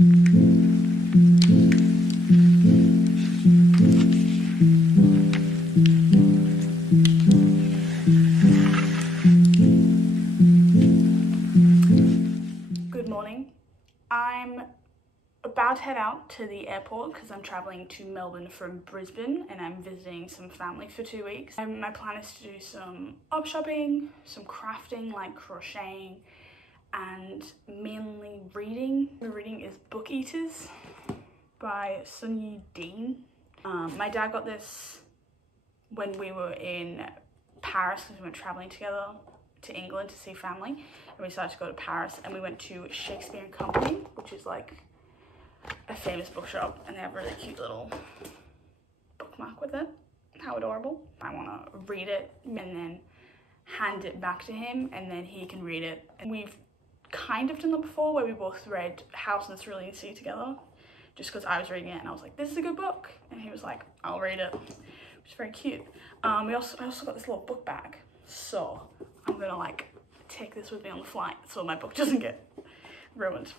Good morning. I'm about to head out to the airport because I'm traveling to Melbourne from Brisbane and I'm visiting some family for 2 weeks. And my plan is to do some op shopping, some crafting like crocheting, and mainly reading. The reading is Book Eaters by Sunyi Dean. My dad got this when we were in Paris because we went traveling together to England to see family, and we decided to go to Paris, and we went to Shakespeare and Company, which is like a famous bookshop, and they have a really cute little bookmark with it. How adorable. I want to read it and then hand it back to him, and then he can read it. And we've kind of done that before where we both read House on the Cerulean Sea together, just because I was reading it and I was like, this is a good book, and he was like, I'll read it, which is very cute. I also got this little book bag, so I'm gonna like take this with me on the flight so my book doesn't get ruined.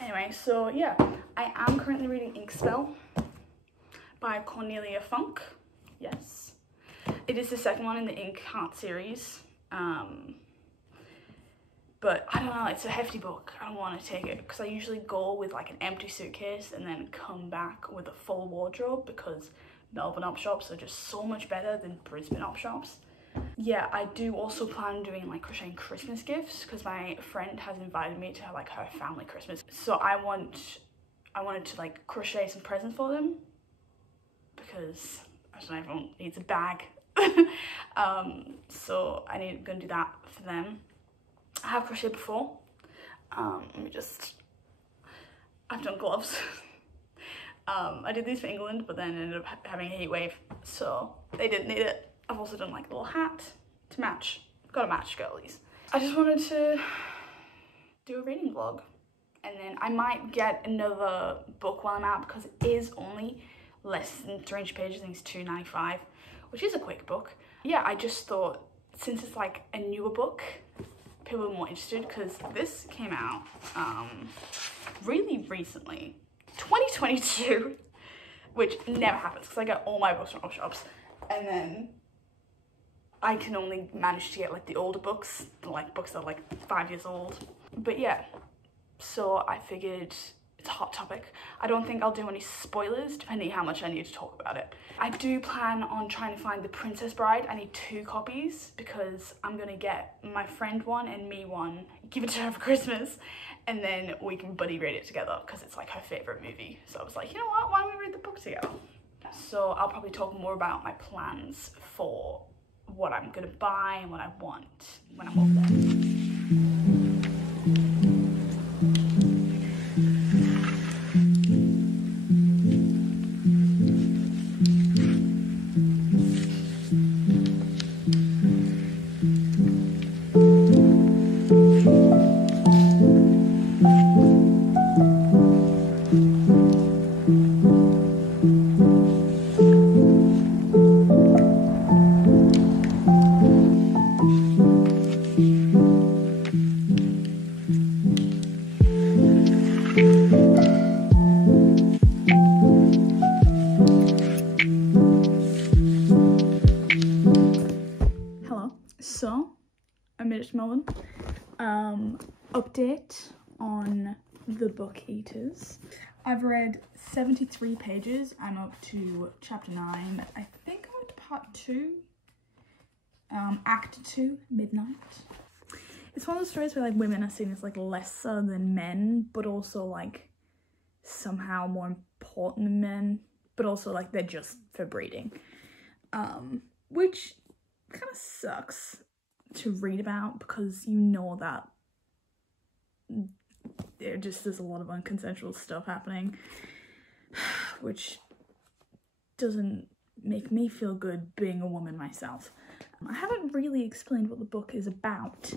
Anyway, so yeah, I am currently reading Inkspell by Cornelia Funk. Yes, it is the second one in the Ink Heart series. But I don't know, it's a hefty book. I don't want to take it because I usually go with like an empty suitcase and then come back with a full wardrobe because Melbourne op shops are just so much better than Brisbane op shops. Yeah, I do also plan on doing like crocheting Christmas gifts because my friend has invited me to like her family Christmas. So I wanted to like crochet some presents for them because I don't know, everyone needs a bag. So gonna do that for them. I have crocheted before. I've done gloves. I did these for England, but then ended up having a heat wave, so they didn't need it. I've also done like a little hat to match. Gotta match girlies. I just wanted to do a reading vlog, and then I might get another book while I'm out because it is only less than 300 pages. I think it's 295, which is a quick book. Yeah, I just thought since it's like a newer book, people are more interested because this came out really recently, 2022, which never happens because I get all my books from op shops, and then I can only manage to get like the older books, like books that are like 5 years old. But yeah, so I figured it's a hot topic. I don't think I'll do any spoilers depending how much I need to talk about it. I do plan on trying to find The Princess Bride. I need 2 copies because I'm gonna get my friend one and me one, give it to her for Christmas, and then we can buddy read it together because it's like her favorite movie. So I was like, you know what, why don't we read the book together? So I'll probably talk more about my plans for what I'm gonna buy and what I want when I'm over there. So, I made it to Melbourne. Update on the Book Eaters. I've read 73 pages. I'm up to chapter 9. I think I'm up to part 2. Act 2, Midnight. It's one of those stories where like women are seen as like lesser than men, but also like somehow more important than men, but also like they're just for breeding. Which kind of sucks to read about because you know that there's a lot of unconsensual stuff happening, which doesn't make me feel good being a woman myself. I haven't really explained what the book is about.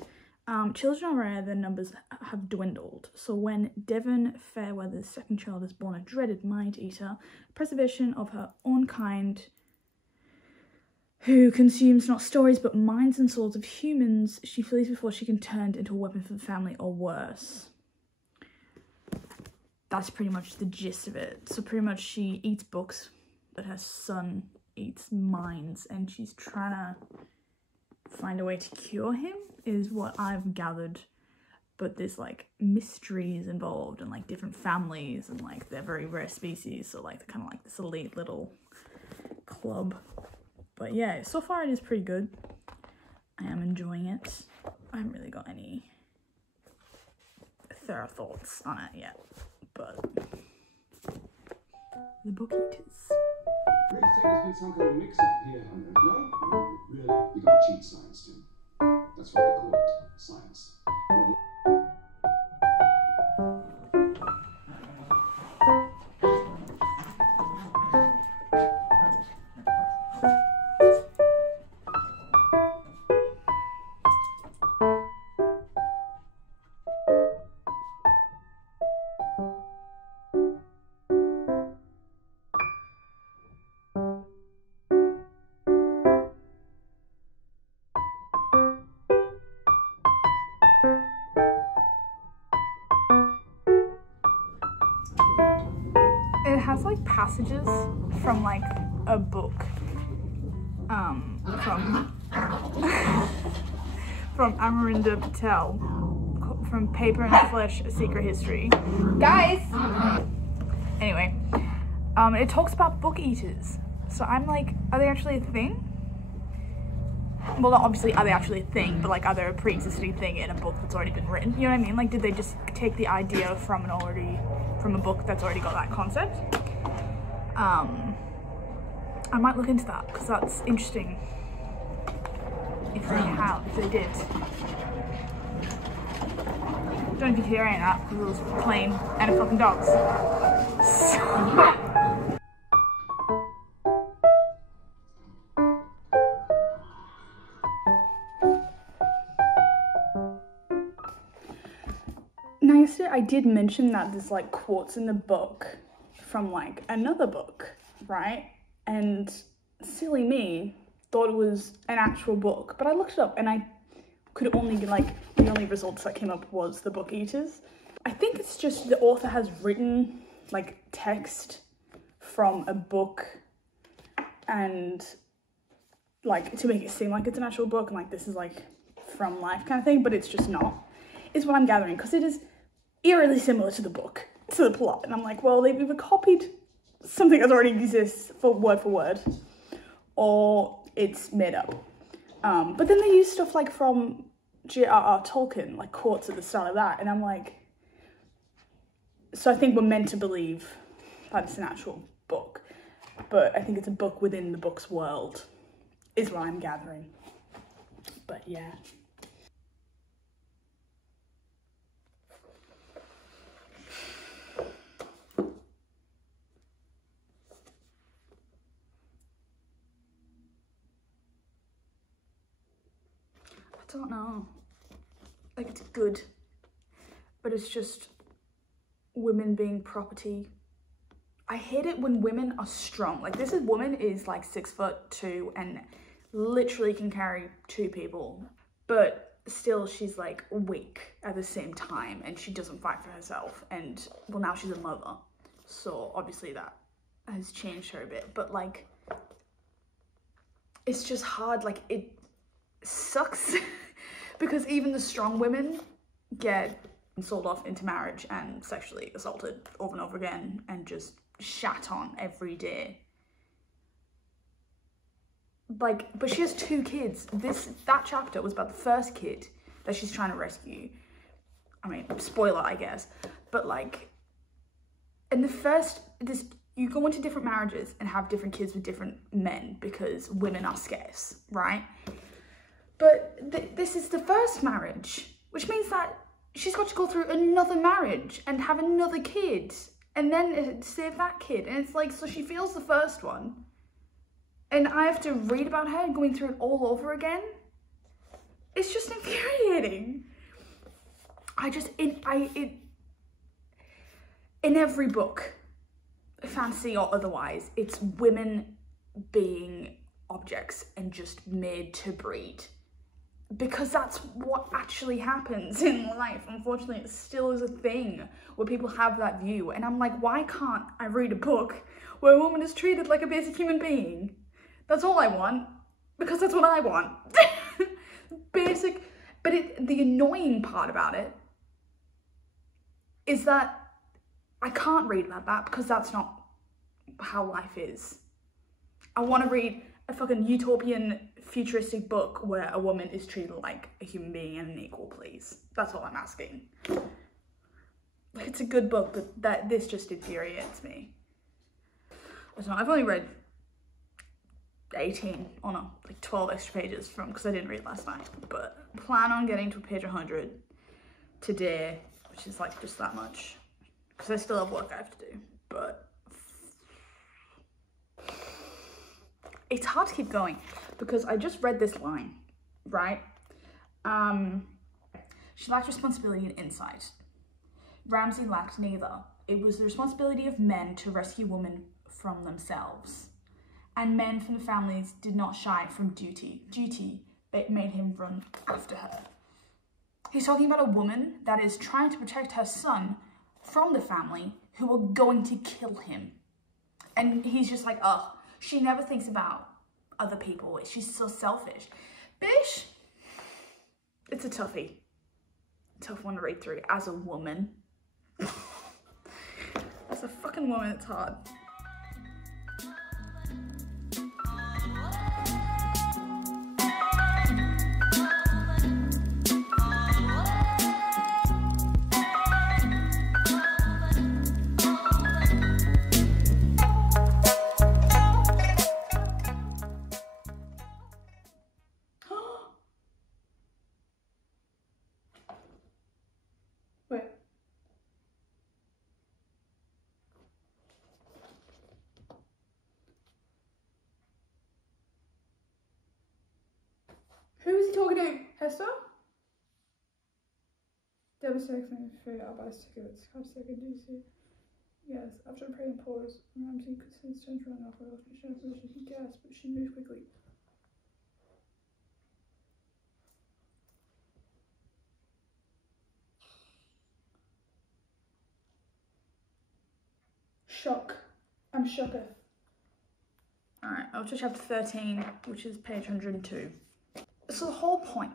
Children are rare, their numbers have dwindled. So when Devon Fairweather's second child is born, a dreaded mind-eater, preservation of her own kind, who consumes not stories but minds and souls of humans, she flees before she can turn into a weapon for the family or worse. that's pretty much the gist of it. So pretty much she eats books, but her son eats minds, and she's trying to find a way to cure him, is what I've gathered. But there's like mysteries involved, and like different families, and like they're very rare species, so like they're kind of like this elite little club. But yeah, so far it is pretty good. I am enjoying it. I haven't really got any thorough thoughts on it yet, but the book eaters. Really think there's been some kind of mix-up here, Hunter? No? Really? You can't cheat science, Tim. That's why they call it science. It has like passages from like a book, from Amarinda Patel, from Paper and Flesh, A Secret History. Guys! Anyway, it talks about book eaters. So I'm like, are they actually a thing? Well, not obviously are they actually a thing, but like, are they a pre-existing thing in a book that's already been written? You know what I mean? Like, did they just take the idea from a book that's already got that concept? I might look into that, because that's interesting. If they did. Don't know if you can hear any of that, because it was a plane and a fucking dogs. Now, yesterday I did mention that there's like quotes in the book from like another book, right? And silly me thought it was an actual book, but I looked it up and I could only get like, the only results that came up was the book eaters. I think it's just the author has written like text from a book and like to make it seem like it's an actual book and like this is like from life kind of thing, but it's just not, is what I'm gathering, because it is eerily similar to the book, to the plot, and I'm like, well, they've either copied something that already exists for word, or it's made up. But then they use stuff like from J.R.R. Tolkien, like quotes at the start of that, and I'm like, so I think we're meant to believe that it's an actual book, but I think it's a book within the book's world, is what I'm gathering. But yeah. I don't know, like it's good, but it's just women being property. I hate it when women are strong. Like this woman is like 6'2" and literally can carry 2 people, but still she's like weak at the same time and she doesn't fight for herself. And well, now she's a mother, so obviously that has changed her a bit, but like it's just hard. Like it sucks because even the strong women get sold off into marriage and sexually assaulted over and over again and just shat on every day. Like, but she has 2 kids. That chapter was about the first kid that she's trying to rescue. I mean, spoiler, I guess, but like, in the first, you go into different marriages and have different kids with different men because women are scarce, right? But this is the first marriage, which means that she's got to go through another marriage and have another kid and then save that kid. And it's like, so she fails the first one and I have to read about her going through it all over again. It's just infuriating. In every book, fantasy or otherwise, it's women being objects and just made to breed. because that's what actually happens in life. Unfortunately, it still is a thing where people have that view. And I'm like, why can't I read a book where a woman is treated like a basic human being? That's all I want, because that's what I want. Basic. But the annoying part about it is that I can't read about that because that's not how life is. I want to read a fucking utopian futuristic book where a woman is treated like a human being and an equal, please. That's all I'm asking. Like, it's a good book, but this just infuriates me. I don't know, I've only read 18, oh no, like 12 extra pages from, because I didn't read last night, but plan on getting to page 100 today, which is like just that much, because I still have work I have to do, but it's hard to keep going because I just read this line, right? She lacked responsibility and insight. Ramsay lacked neither. It was the responsibility of men to rescue women from themselves. And men from the families did not shy from duty. Duty made him run after her. He's talking about a woman that is trying to protect her son from the family who are going to kill him. And he's just like, oh, she never thinks about other people. She's so selfish. Bish, it's a toughie. Tough one to read through as a woman. As a fucking woman, it's hard. Wait. Who is he talking to? Hester? Devastating figure out by tickets. How second do you see? Yes, after a pregnant pause, Ramsay could see his turns running off her off. She had position. He gasped, but she moved quickly. Shock. I'm shooketh. Alright, I'll to chapter 13, which is page 102. So the whole point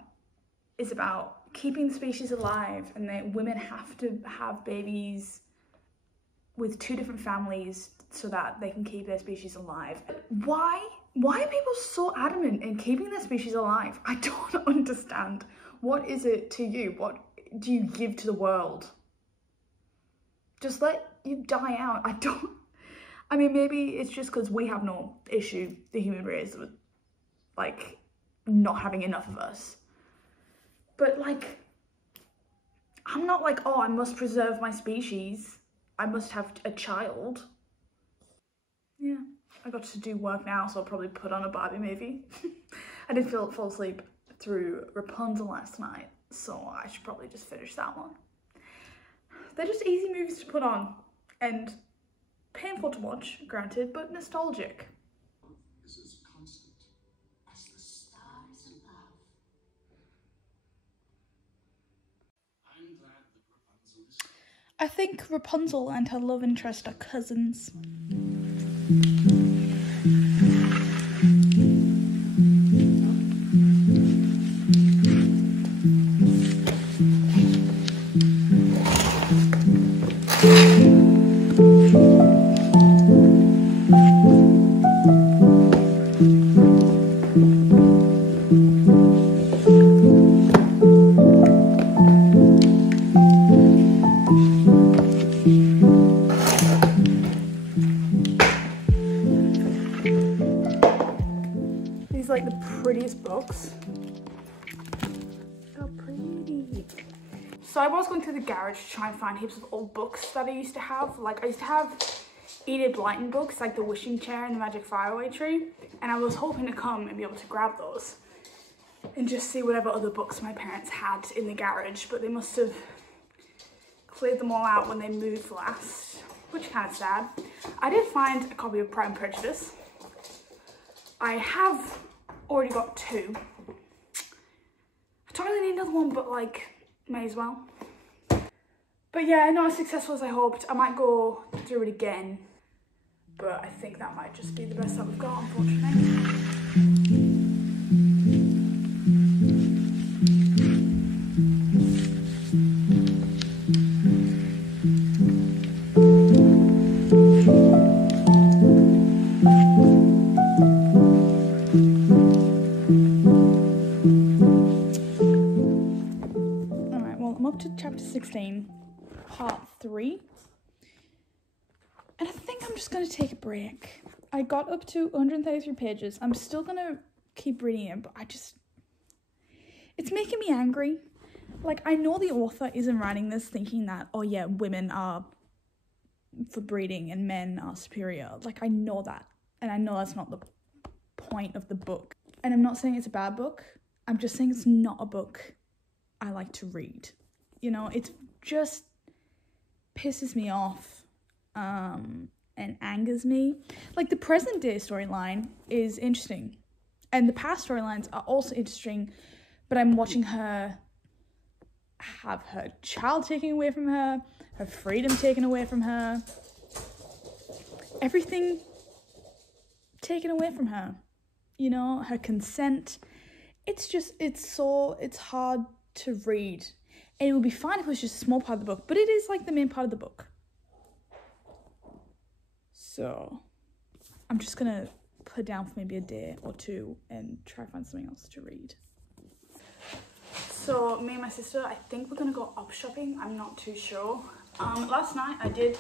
is about keeping the species alive, and that women have to have babies with two different families so that they can keep their species alive. Why are people so adamant in keeping their species alive? I don't understand. What is it to you? What do you give to the world? Just let you die out. I mean, maybe it's just because we have no issue, the human race, with like not having enough of us. But like, I'm not like, oh, I must preserve my species. I must have a child. Yeah, I got to do work now, so I'll probably put on a Barbie movie. I did fall asleep through Rapunzel last night, so I should probably just finish that one. They're just easy movies to put on, and painful to watch, granted, but nostalgic. Is as constant as the stars above. I'm glad that Rapunzel is... I think Rapunzel and her love interest are cousins. These are like the prettiest books. So pretty. So I was going through the garage to try and find heaps of old books that I used to have. Like, I used to have Enid Blyton books, like The Wishing Chair and The Magic Faraway Tree, and I was hoping to come and be able to grab those and just see whatever other books my parents had in the garage, but they must have cleared them all out when they moved last, which kind of sad. I did find a copy of Pride and Prejudice. I have already got two. really need another one, but like, may as well. But yeah, not as successful as I hoped. I might go through it again, but I think that might just be the best that we've got, unfortunately. To chapter 16, part 3, and I think I'm just going to take a break. I got up to 133 pages. I'm still going to keep reading it, but it's making me angry. Like, I know the author isn't writing this thinking that, oh yeah, women are for breeding and men are superior. Like, I know that, and I know that's not the point of the book. And I'm not saying it's a bad book. I'm just saying it's not a book I like to read. You know, it just pisses me off and angers me. Like, the present day storyline is interesting. And the past storylines are also interesting. But I'm watching her have her child taken away from her, her freedom taken away from her. Everything taken away from her. You know, her consent. It's hard to read. And it would be fine if it was just a small part of the book, but it is like the main part of the book. So I'm just gonna put it down for maybe a day or two and try to find something else to read. So me and my sister, I think we're gonna go op shopping. I'm not too sure. Last night I did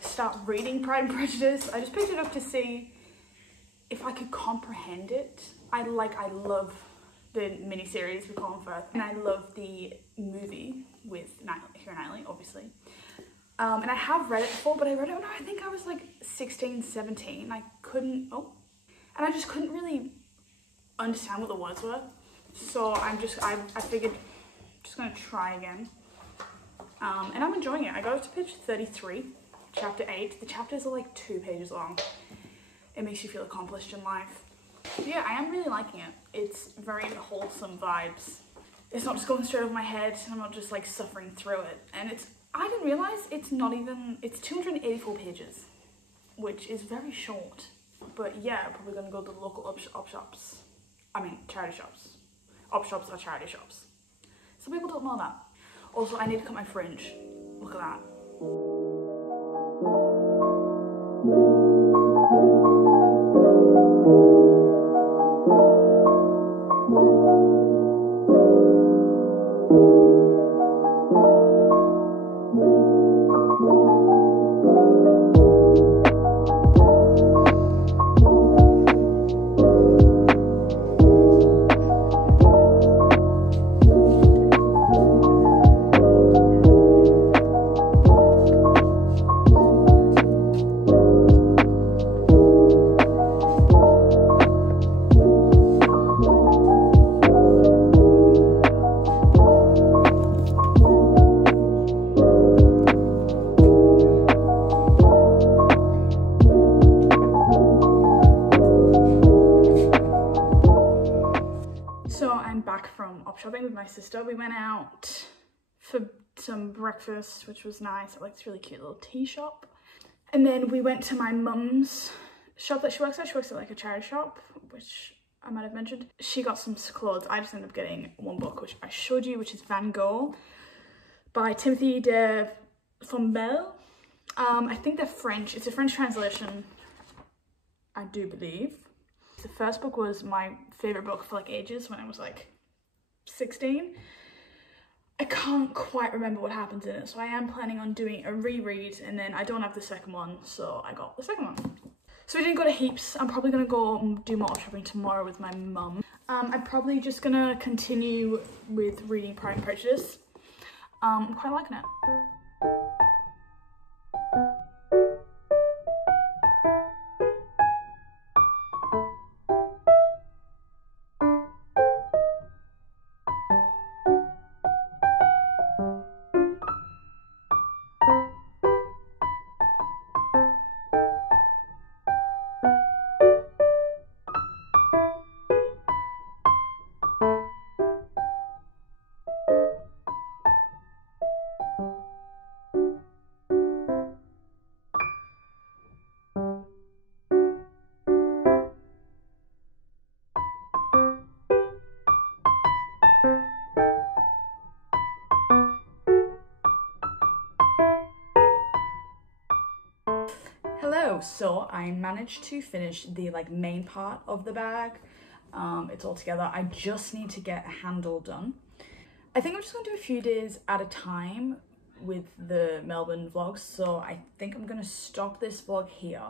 start reading Pride and Prejudice. I just picked it up to see if I could comprehend it. I love the miniseries with Colin Firth, and I love the movie with Keira Knightley, obviously. And I have read it before, but I read it when I think I was like 16, 17. And I just couldn't really understand what the words were. So I figured I'm just gonna try again. And I'm enjoying it. I got up to page 33, chapter 8. The chapters are like 2 pages long. It makes you feel accomplished in life. But yeah, I am really liking it. It's very wholesome vibes. It's not just going straight over my head, and I'm not just like suffering through it. And I didn't realise it's 284 pages, which is very short. But yeah, I'm probably gonna go to the local op shops. I mean, charity shops. Op shops are charity shops. Some people don't know that. Also, I need to cut my fringe. Look at that. Shopping with my sister. We went out for some breakfast, which was nice, at like this really cute little tea shop. And then we went to my mum's shop that she works at. She works at like a charity shop, which I might have mentioned. She got some clothes. I just ended up getting one book, which I showed you, which is Van Gogh by Timothy de Fombelle. I think they're French. It's a French translation, I do believe. The first book was my favorite book for like ages when I was like 16. I can't quite remember what happens in it, so I am planning on doing a reread, and then I don't have the second one, so I got the second one. So we didn't go to heaps. I'm probably gonna go and do more shopping tomorrow with my mum. I'm probably just gonna continue with reading Pride and Prejudice. I'm quite liking it. go. So I managed to finish the like main part of the bag. It's all together. I just need to get a handle done. I think I'm just gonna do a few days at a time with the Melbourne vlogs. So I think I'm gonna stop this vlog here.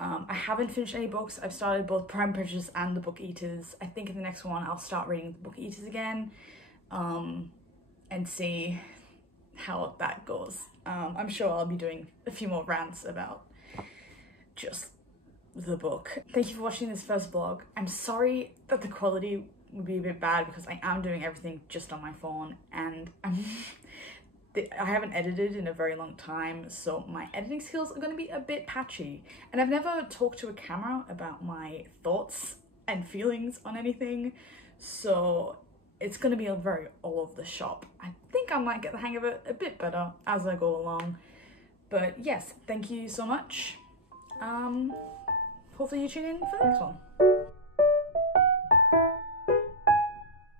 I haven't finished any books. I've started both Prime Prejudice and The Book Eaters. I think in the next one I'll start reading The Book Eaters again, and see how that goes. I'm sure I'll be doing a few more rants about just the book. Thank you for watching this first vlog. I'm sorry that the quality would be a bit bad because I am doing everything just on my phone, and I haven't edited in a very long time, so my editing skills are going to be a bit patchy. And I've never talked to a camera about my thoughts and feelings on anything, so it's going to be a very all over the shop. I think I might get the hang of it a bit better as I go along. But yes, thank you so much. Hopefully you tune in for the next one.